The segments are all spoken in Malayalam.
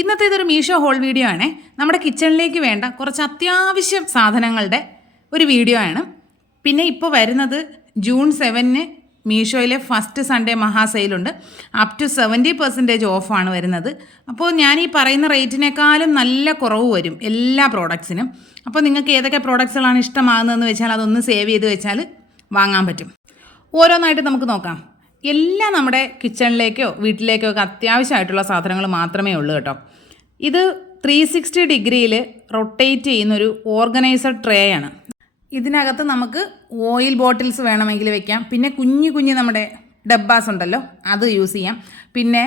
ഇന്നത്തെ ഇതൊരു മീഷോ ഹോൾ വീഡിയോ ആണ്. നമ്മുടെ കിച്ചണിലേക്ക് വേണ്ട കുറച്ച് അത്യാവശ്യം സാധനങ്ങളുടെ ഒരു വീഡിയോ ആണ്. പിന്നെ ഇപ്പോൾ വരുന്നത് ജൂൺ 7 മീഷോയിലെ ഫസ്റ്റ് സൺഡേ മഹാസെയിലുണ്ട്. അപ് ടു 70% ഓഫാണ് വരുന്നത്. അപ്പോൾ ഞാൻ ഈ പറയുന്ന റേറ്റിനേക്കാളും നല്ല കുറവ് വരും എല്ലാ പ്രോഡക്ട്സിനും. അപ്പോൾ നിങ്ങൾക്ക് ഏതൊക്കെ പ്രോഡക്ട്സുകളാണ് ഇഷ്ടമാകുന്നതെന്ന് വെച്ചാൽ അതൊന്ന് സേവ് ചെയ്ത് വെച്ചാൽ വാങ്ങാൻ പറ്റും. ഓരോന്നായിട്ട് നമുക്ക് നോക്കാം. എല്ലാം നമ്മുടെ കിച്ചണിലേക്കോ വീട്ടിലേക്കോ ഒക്കെ അത്യാവശ്യമായിട്ടുള്ള സാധനങ്ങൾ മാത്രമേ ഉള്ളൂ കേട്ടോ. ഇത് 360 ഡിഗ്രിയിൽ റൊട്ടേറ്റ് ചെയ്യുന്നൊരു ഓർഗനൈസർ ട്രേ ആണ്. ഇതിനകത്ത് നമുക്ക് ഓയിൽ ബോട്ടിൽസ് വേണമെങ്കിൽ വെക്കാം. പിന്നെ കുഞ്ഞു നമ്മുടെ ഡബ്ബാസ് ഉണ്ടല്ലോ അത് യൂസ് ചെയ്യാം. പിന്നെ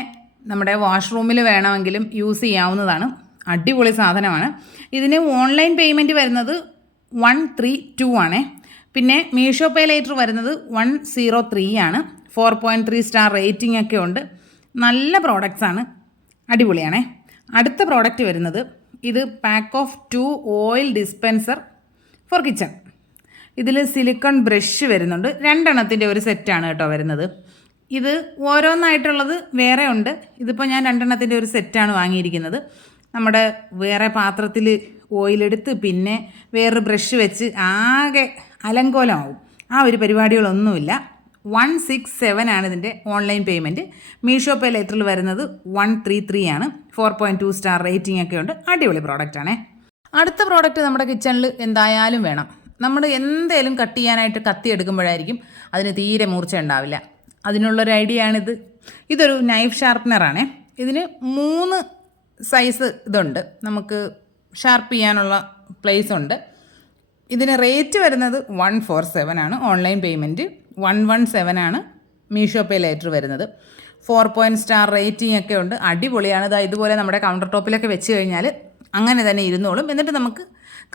നമ്മുടെ വാഷ്റൂമിൽ വേണമെങ്കിലും യൂസ് ചെയ്യാവുന്നതാണ്. അടിപൊളി സാധനമാണ്. ഇതിന് ഓൺലൈൻ പേയ്മെൻറ്റ് വരുന്നത് 132 ആണേ. പിന്നെ മീഷോ പേ ലേറ്റർ വരുന്നത് 103 ആണ്. 4.3 സ്റ്റാർ റേറ്റിംഗ് ഒക്കെ ഉണ്ട്. നല്ല പ്രോഡക്റ്റ്സാണ്, അടിപൊളിയാണേ. അടുത്ത പ്രോഡക്റ്റ് വരുന്നത് ഇത് pack of 2 oil dispenser for kitchen. ഇതിൽ സിലിക്കൺ ബ്രഷ് വരുന്നുണ്ട്. 2 എണ്ണത്തിൻ്റെ ഒരു സെറ്റാണ് കേട്ടോ വരുന്നത്. ഇത് ഓരോന്നായിട്ടുള്ളത് വേറെ ഉണ്ട്. ഇതിപ്പോൾ ഞാൻ 2 എണ്ണത്തിൻ്റെ ഒരു സെറ്റാണ് വാങ്ങിയിരിക്കുന്നത്. നമ്മുടെ വേറെ പാത്രത്തിൽ ഓയിലെടുത്ത് പിന്നെ വേറൊരു ബ്രഷ് വെച്ച് ആകെ അലങ്കോലമാവും. ആ ഒരു പരിപാടികളൊന്നുമില്ല. 167 ആണ് ഇതിൻ്റെ ഓൺലൈൻ പേയ്മെൻറ്റ്. മീഷോ പേ ലേറ്ററിൽ വരുന്നത് 133 ആണ്. 4.2 സ്റ്റാർ റേറ്റിംഗ് ഒക്കെ ഉണ്ട്. അടിപൊളി പ്രോഡക്റ്റാണേ. അടുത്ത പ്രോഡക്റ്റ് നമ്മുടെ കിച്ചണിൽ എന്തായാലും വേണം. നമ്മൾ എന്തേലും കട്ട് ചെയ്യാനായിട്ട് കത്തി എടുക്കുമ്പോഴായിരിക്കും അതിന് തീരെ മൂർച്ച ഉണ്ടാവില്ല. അതിനുള്ളൊരു ഐഡിയ ആണിത്. ഇതൊരു നൈഫ് ഷാർപ്പനറാണേ. ഇതിന് 3 സൈസ് ഇതുണ്ട്. നമുക്ക് ഷാർപ്പ് ചെയ്യാനുള്ള പ്ലേസ് ഉണ്ട്. ഇതിന് റേറ്റ് വരുന്നത് 147 ആണ്. ഓൺലൈൻ പേയ്മെൻറ്റ് 117 ആണ്. മീഷോ പേ ലേറ്റർ വരുന്നത് 4 സ്റ്റാർ റേറ്റിംഗ് ഒക്കെ ഉണ്ട്. അടിപൊളിയാണ്. ഇതുപോലെ നമ്മുടെ കൗണ്ടർ ടോപ്പിലൊക്കെ വെച്ച് കഴിഞ്ഞാൽ അങ്ങനെ തന്നെ ഇരുന്നോളും. എന്നിട്ട് നമുക്ക്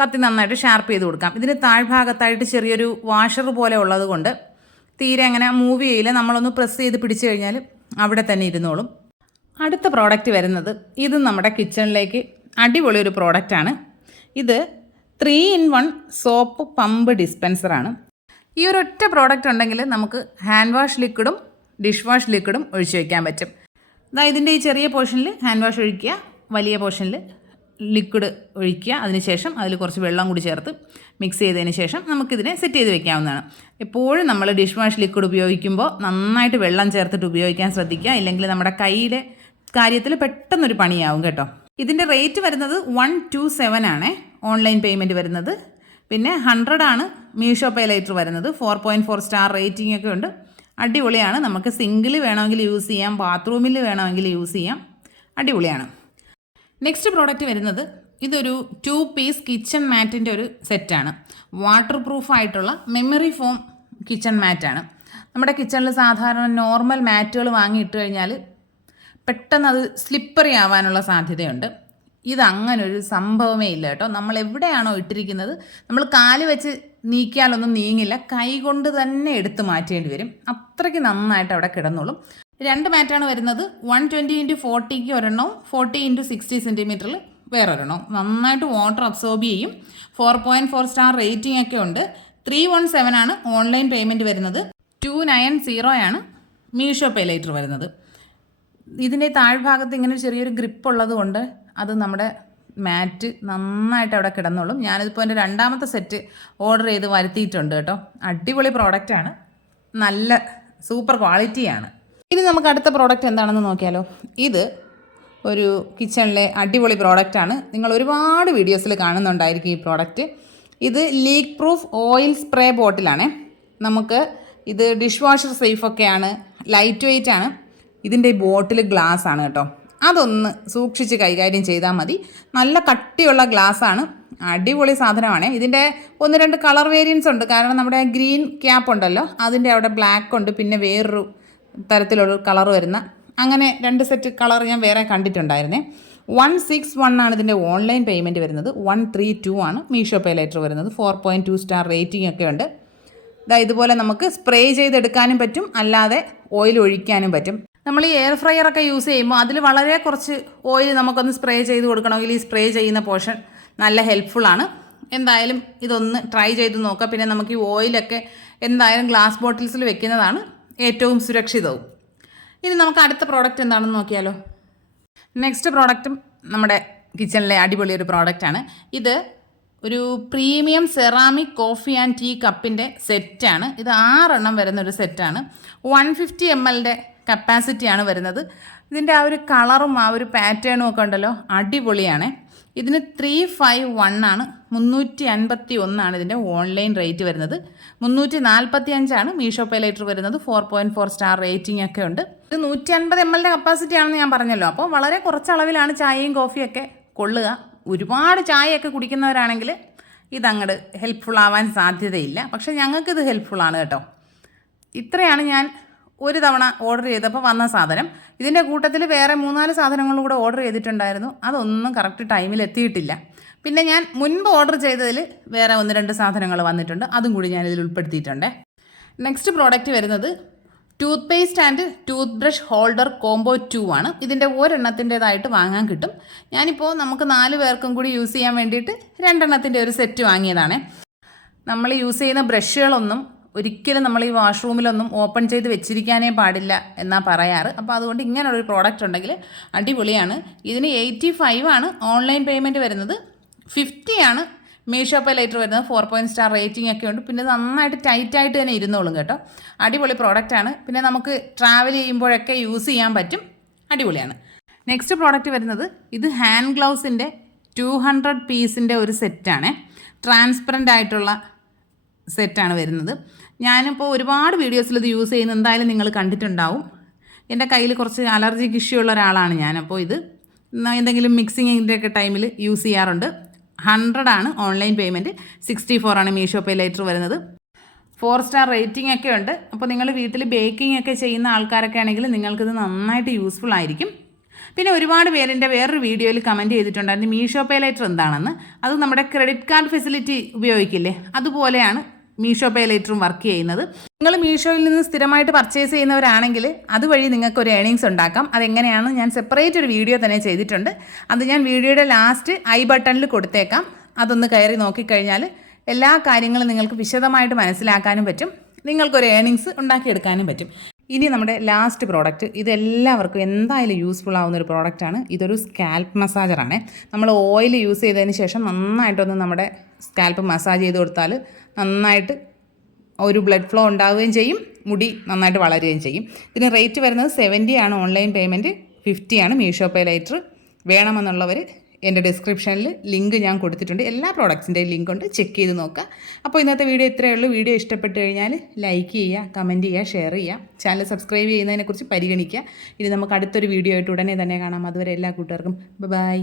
കത്തി നന്നായിട്ട് ഷാർപ്പ് ചെയ്ത് കൊടുക്കാം. ഇതിന് താഴ്ഭാഗത്തായിട്ട് ചെറിയൊരു വാഷർ പോലെ ഉള്ളത് കൊണ്ട് തീരെ അങ്ങനെ മൂവ് ചെയ്യില്ല. നമ്മളൊന്ന് പ്രസ് ചെയ്ത് പിടിച്ചു കഴിഞ്ഞാൽ അവിടെ തന്നെ ഇരുന്നോളും. അടുത്ത പ്രോഡക്റ്റ് വരുന്നത് ഇത് നമ്മുടെ കിച്ചണിലേക്ക് അടിപൊളി ഒരു പ്രോഡക്റ്റാണ്. ഇത് 3-in-1 സോപ്പ് പമ്പ് ഡിസ്പെൻസറാണ്. ഈ ഒരൊറ്റ പ്രോഡക്റ്റ് ഉണ്ടെങ്കിൽ നമുക്ക് ഹാൻഡ് വാഷ് ലിക്വിഡും ഡിഷ് വാഷ് ലിക്വിഡും ഒഴിച്ചു വയ്ക്കാൻ പറ്റും. ഇതിൻ്റെ ഈ ചെറിയ പോർഷനിൽ ഹാൻഡ് വാഷ് ഒഴിക്കുക, വലിയ പോർഷനിൽ ലിക്വിഡ് ഒഴിക്കുക. അതിനുശേഷം അതിൽ കുറച്ച് വെള്ളം കൂടി ചേർത്ത് മിക്സ് ചെയ്തതിന് ശേഷം നമുക്കിതിനെ സെറ്റ് ചെയ്ത് വെക്കാവുന്നതാണ്. എപ്പോഴും നമ്മൾ ഡിഷ് വാഷ് ലിക്വിഡ് ഉപയോഗിക്കുമ്പോൾ നന്നായിട്ട് വെള്ളം ചേർത്തിട്ട് ഉപയോഗിക്കാൻ ശ്രദ്ധിക്കുക. ഇല്ലെങ്കിൽ നമ്മുടെ കയ്യിലെ കാര്യത്തിൽ പെട്ടെന്നൊരു പണിയാവും കേട്ടോ. ഇതിൻ്റെ റേറ്റ് വരുന്നത് 127 ആണ് ഓൺലൈൻ പേയ്മെൻറ്റ് വരുന്നത്. പിന്നെ 100 ആണ് മീഷോ പേ ലേറ്റർ വരുന്നത്. 4.4 സ്റ്റാർ റേറ്റിംഗ് ഒക്കെ ഉണ്ട്. അടിപൊളിയാണ്. നമുക്ക് സിങ്കിൽ വേണമെങ്കിൽ യൂസ് ചെയ്യാം, ബാത്റൂമിൽ വേണമെങ്കിൽ യൂസ് ചെയ്യാം. അടിപൊളിയാണ്. നെക്സ്റ്റ് പ്രോഡക്റ്റ് വരുന്നത് ഇതൊരു 2 പീസ് കിച്ചൺ മാറ്റിൻ്റെ ഒരു സെറ്റാണ്. വാട്ടർ പ്രൂഫായിട്ടുള്ള മെമ്മറി ഫോം കിച്ചൺ മാറ്റാണ്. നമ്മുടെ കിച്ചണിൽ സാധാരണ നോർമൽ മാറ്റുകൾ വാങ്ങിയിട്ട് കഴിഞ്ഞാൽ പെട്ടെന്ന് അത് സ്ലിപ്പറി ആവാനുള്ള സാധ്യതയുണ്ട്. ഇതങ്ങനൊരു സംഭവമേ ഇല്ല കേട്ടോ. നമ്മൾ എവിടെയാണോ ഇട്ടിരിക്കുന്നത് നമ്മൾ കാല് വെച്ച് നീക്കിയാലൊന്നും നീങ്ങില്ല. കൈ കൊണ്ട് തന്നെ എടുത്ത് മാറ്റേണ്ടി വരും. അത്രയ്ക്ക് നന്നായിട്ട് അവിടെ കിടന്നോളും. 2 മാറ്റാണ് വരുന്നത്. 120x40 ഒരെണ്ണവും 40x60 സെൻറ്റിമീറ്ററിൽ വേറൊരെണ്ണവും. നന്നായിട്ട് വാട്ടർ അബ്സോർബ് ചെയ്യും. 4.4 സ്റ്റാർ റേറ്റിംഗ് ഒക്കെ ഉണ്ട്. 317 ആണ് ഓൺലൈൻ പേയ്മെൻറ്റ് വരുന്നത്. 290 ആണ് മീഷോ പേ ലേറ്റർ വരുന്നത്. ഇതിൻ്റെ താഴ്ഭാഗത്ത് ഇങ്ങനെ ചെറിയൊരു ഗ്രിപ്പ് ഉള്ളത് കൊണ്ട് അത് നമ്മുടെ മാറ്റ് നന്നായിട്ട് അവിടെ കിടന്നോളും. ഞാനിതിപ്പോൾ എൻ്റെ 2ാമത്തെ സെറ്റ് ഓർഡർ ചെയ്ത് വരുത്തിയിട്ടുണ്ട് കേട്ടോ. അടിപൊളി പ്രോഡക്റ്റാണ്. നല്ല സൂപ്പർ ക്വാളിറ്റിയാണ്. ഇനി നമുക്ക് അടുത്ത പ്രോഡക്റ്റ് എന്താണെന്ന് നോക്കിയാലോ. ഇത് ഒരു കിച്ചണിലെ അടിപൊളി പ്രോഡക്റ്റാണ്. നിങ്ങൾ ഒരുപാട് വീഡിയോസിൽ കാണുന്നുണ്ടായിരിക്കും ഈ പ്രോഡക്റ്റ്. ഇത് ലീക്ക് പ്രൂഫ് ഓയിൽ സ്പ്രേ ബോട്ടിലാണേ. നമുക്ക് ഇത് ഡിഷ് വാഷർ സേഫൊക്കെയാണ്. ലൈറ്റ് വെയ്റ്റ് ആണ്. ഇതിൻ്റെ ബോട്ടിൽ ഗ്ലാസ് ആണ് കേട്ടോ. അതൊന്ന് സൂക്ഷിച്ച് കൈകാര്യം ചെയ്താൽ മതി. നല്ല കട്ടിയുള്ള ഗ്ലാസ്സാണ്. അടിപൊളി സാധനമാണ്. ഇതിൻ്റെ 1-2 കളർ വേരിയൻസ് ഉണ്ട്. കാരണം നമ്മുടെ ഗ്രീൻ ക്യാപ്പ് ഉണ്ടല്ലോ അതിൻ്റെ അവിടെ ബ്ലാക്ക് ഉണ്ട്, പിന്നെ വേറൊരു തരത്തിലുള്ള കളർ വരുന്ന അങ്ങനെ 2 സെറ്റ് കളർ ഞാൻ വേറെ കണ്ടിട്ടുണ്ടായിരുന്നേ. 161 ആണ് ഇതിൻ്റെ ഓൺലൈൻ പേയ്മെൻറ്റ് വരുന്നത്. 132 ആണ് മീഷോ പേ ലേറ്റർ വരുന്നത്. 4.2 സ്റ്റാർ റേറ്റിംഗ് ഒക്കെ ഉണ്ട്. ഇതുപോലെ നമുക്ക് സ്പ്രേ ചെയ്തെടുക്കാനും പറ്റും, അല്ലാതെ ഓയിൽ ഒഴിക്കാനും പറ്റും. നമ്മൾ ഈ എയർ ഫ്രയറൊക്കെ യൂസ് ചെയ്യുമ്പോൾ അതിൽ വളരെ കുറച്ച് ഓയിൽ നമുക്കൊന്ന് സ്പ്രേ ചെയ്ത് കൊടുക്കണമെങ്കിൽ ഈ സ്പ്രേ ചെയ്യുന്ന പോർഷൻ നല്ല ഹെൽപ്ഫുള്ളാണ്. എന്തായാലും ഇതൊന്ന് ട്രൈ ചെയ്ത് നോക്കുക. പിന്നെ നമുക്ക് ഈ ഓയിലൊക്കെ എന്തായാലും ഗ്ലാസ് ബോട്ടിൽസിൽ വെക്കുന്നതാണ് ഏറ്റവും സുരക്ഷിതവും. ഇനി നമുക്ക് അടുത്ത പ്രോഡക്റ്റ് എന്താണെന്ന് നോക്കിയാലോ. നെക്സ്റ്റ് പ്രോഡക്റ്റും നമ്മുടെ കിച്ചണിലെ അടിപൊളി ഒരു പ്രോഡക്റ്റാണ്. ഇത് ഒരു premium ceramic coffee and tea കപ്പിൻ്റെ സെറ്റാണ്. ഇത് 6 എണ്ണം വരുന്നൊരു സെറ്റാണ്. 150 ml കപ്പാസിറ്റിയാണ് വരുന്നത്. ഇതിൻ്റെ ആ ഒരു കളറും ആ ഒരു പാറ്റേണും ഒക്കെ ഉണ്ടല്ലോ, അടിപൊളിയാണ്. ഇതിന് 351 ആണ്, 351 ഇതിൻ്റെ ഓൺലൈൻ റേറ്റ് വരുന്നത്. 345 മീഷോ പേ ലേറ്റർ വരുന്നത്. 4.4 സ്റ്റാർ റേറ്റിംഗ് ഒക്കെ ഉണ്ട്. ഇത് 150 ml കപ്പാസിറ്റി ആണെന്ന് ഞാൻ പറഞ്ഞല്ലോ. അപ്പോൾ വളരെ കുറച്ച് അളവിലാണ് ചായയും കോഫിയൊക്കെ കൊള്ളുക. ഒരുപാട് ചായയൊക്കെ കുടിക്കുന്നവരാണെങ്കിൽ ഇതങ്ങോട്ട് ഹെൽപ്ഫുൾ ആവാൻ സാധ്യതയില്ല. പക്ഷേ ഞങ്ങൾക്കിത് ഹെൽപ്ഫുള്ളാണ് കേട്ടോ. ഇത്രയാണ് ഞാൻ ഒരു തവണ ഓർഡർ ചെയ്തപ്പോൾ വന്ന സാധനം. ഇതിൻ്റെ കൂട്ടത്തിൽ വേറെ 3-4 സാധനങ്ങളും കൂടെ ഓർഡർ ചെയ്തിട്ടുണ്ടായിരുന്നു. അതൊന്നും കറക്റ്റ് ടൈമിൽ എത്തിയിട്ടില്ല. പിന്നെ ഞാൻ മുൻപ് ഓർഡർ ചെയ്തതിൽ വേറെ 1-2 സാധനങ്ങൾ വന്നിട്ടുണ്ട്. അതും കൂടി ഞാനിതിൽ ഉൾപ്പെടുത്തിയിട്ടുണ്ട്. നെക്സ്റ്റ് പ്രോഡക്റ്റ് വരുന്നത് tooth paste and tooth brush holder combo 2 ആണ്. ഇതിൻ്റെ ഒരെണ്ണത്തിൻ്റേതായിട്ട് വാങ്ങാൻ കിട്ടും. ഞാനിപ്പോൾ നമുക്ക് 4 പേർക്കും കൂടി യൂസ് ചെയ്യാൻ വേണ്ടിയിട്ട് 2 എണ്ണത്തിൻ്റെ ഒരു സെറ്റ് വാങ്ങിയതാണ്. നമ്മൾ യൂസ് ചെയ്യുന്ന ബ്രഷുകളൊന്നും ഒരിക്കലും നമ്മൾ ഈ വാഷ്റൂമിലൊന്നും ഓപ്പൺ ചെയ്ത് വെച്ചിരിക്കാനേ പാടില്ല എന്നാണ് പറയാറ്. അപ്പോൾ അതുകൊണ്ട് ഇങ്ങനെയുള്ളൊരു പ്രോഡക്റ്റ് ഉണ്ടെങ്കിൽ അടിപൊളിയാണ്. ഇതിന് 85 ആണ് ഓൺലൈൻ പേയ്മെൻറ്റ് വരുന്നത്. 50 ആണ് മീഷോ പേ ലേറ്റർ വരുന്നത്. 4 സ്റ്റാർ റേറ്റിംഗ് ഒക്കെ ഉണ്ട്. പിന്നെ നന്നായിട്ട് ടൈറ്റായിട്ട് തന്നെ ഇരുന്നോളും കേട്ടോ. അടിപൊളി പ്രോഡക്റ്റാണ്. പിന്നെ നമുക്ക് ട്രാവൽ ചെയ്യുമ്പോഴൊക്കെ യൂസ് ചെയ്യാൻ പറ്റും. അടിപൊളിയാണ്. നെക്സ്റ്റ് പ്രോഡക്റ്റ് വരുന്നത് ഇത് ഹാൻഡ് ഗ്ലൗസിൻ്റെ 200 പീസിൻ്റെ ഒരു സെറ്റാണ്. ട്രാൻസ്പെറൻ്റ് ആയിട്ടുള്ള സെറ്റാണ് വരുന്നത്. ഞാനിപ്പോൾ ഒരുപാട് വീഡിയോസിൽ ഇത് യൂസ് ചെയ്യുന്നത് എന്തായാലും നിങ്ങൾ കണ്ടിട്ടുണ്ടാവും. എൻ്റെ കയ്യിൽ കുറച്ച് അലർജിക്ക് ഇഷ്യൂ ഉള്ള ഒരാളാണ് ഞാൻ. അപ്പോൾ ഇത് എന്തെങ്കിലും മിക്സിങ്ങിൻ്റെ ഒക്കെ ടൈമിൽ യൂസ് ചെയ്യാറുണ്ട്. 100 ആണ് ഓൺലൈൻ പേയ്മെൻറ്റ്. 64 ആണ് മീഷോ പേ ലേറ്റർ വരുന്നത്. 4 സ്റ്റാർ റേറ്റിംഗ് ഒക്കെ ഉണ്ട്. അപ്പോൾ നിങ്ങൾ വീട്ടിൽ ബേക്കിംഗ് ഒക്കെ ചെയ്യുന്ന ആൾക്കാരൊക്കെ ആണെങ്കിൽ നിങ്ങൾക്കിത് നന്നായിട്ട് യൂസ്ഫുൾ ആയിരിക്കും. പിന്നെ ഒരുപാട് പേരിൻ്റെ വേറൊരു വീഡിയോയിൽ കമൻറ്റ് ചെയ്തിട്ടുണ്ടായിരുന്നു മീഷോ പേ ലേറ്റർ എന്താണെന്ന്. അത് നമ്മുടെ ക്രെഡിറ്റ് കാർഡ് ഫെസിലിറ്റി ഉപയോഗിക്കില്ലേ, അതുപോലെയാണ് മീഷോ പേ ലേറ്ററും വർക്ക് ചെയ്യുന്നത്. നിങ്ങൾ മീഷോയിൽ നിന്ന് സ്ഥിരമായിട്ട് പർച്ചേസ് ചെയ്യുന്നവരാണെങ്കിൽ അതുവഴി നിങ്ങൾക്കൊരു ഏണിങ്സ് ഉണ്ടാക്കാം. അതെങ്ങനെയാണ് ഞാൻ സെപ്പറേറ്റ് ഒരു വീഡിയോ തന്നെ ചെയ്തിട്ടുണ്ട്. അത് ഞാൻ വീഡിയോയുടെ ലാസ്റ്റ് ഐ ബട്ടണിൽ കൊടുത്തേക്കാം. അതൊന്ന് കയറി നോക്കിക്കഴിഞ്ഞാൽ എല്ലാ കാര്യങ്ങളും നിങ്ങൾക്ക് വിശദമായിട്ട് മനസ്സിലാക്കാനും പറ്റും. നിങ്ങൾക്കൊരു ഏണിങ്സ് ഉണ്ടാക്കിയെടുക്കാനും പറ്റും. ഇനി നമ്മുടെ ലാസ്റ്റ് പ്രോഡക്റ്റ്, ഇതെല്ലാവർക്കും എന്തായാലും യൂസ്ഫുൾ ആവുന്ന ഒരു പ്രോഡക്റ്റാണ്. ഇതൊരു സ്കാൽപ്പ് മസാജറാണ്. നമ്മൾ ഓയിൽ യൂസ് ചെയ്തതിന് ശേഷം നന്നായിട്ടൊന്ന് നമ്മുടെ സ്കാൽപ്പ് മസാജ് ചെയ്ത് കൊടുത്താൽ നന്നായിട്ട് ഒരു ബ്ലഡ് ഫ്ലോ ഉണ്ടാവുകയും ചെയ്യും, മുടി നന്നായിട്ട് വളരുകയും ചെയ്യും. ഇതിന് റേറ്റ് വരുന്നത് 70 ആണ് ഓൺലൈൻ പേയ്മെൻറ്റ്. 50 ആണ് മീഷോ പേ ലേറ്റർ. വേണമെന്നുള്ളവർ എൻ്റെ ഡിസ്ക്രിപ്ഷനിൽ ലിങ്ക് ഞാൻ കൊടുത്തിട്ടുണ്ട്. എല്ലാ പ്രോഡക്ട്സിൻ്റെയും ലിങ്ക് ഉണ്ട്, ചെക്ക് ചെയ്ത് നോക്കുക. അപ്പോൾ ഇന്നത്തെ വീഡിയോ ഇത്രയേ ഉള്ളൂ. വീഡിയോ ഇഷ്ടപ്പെട്ട് കഴിഞ്ഞാൽ ലൈക്ക് ചെയ്യുക, കമൻറ്റ് ചെയ്യുക, ഷെയർ ചെയ്യുക. ചാനൽ സബ്സ്ക്രൈബ് ചെയ്യുന്നതിനെക്കുറിച്ച് പരിഗണിക്കുക. ഇനി നമുക്ക് അടുത്തൊരു വീഡിയോ ആയിട്ട് ഉടനെ തന്നെ കാണാം. അതുവരെ എല്ലാ കൂട്ടുകാർക്കും ബൈ.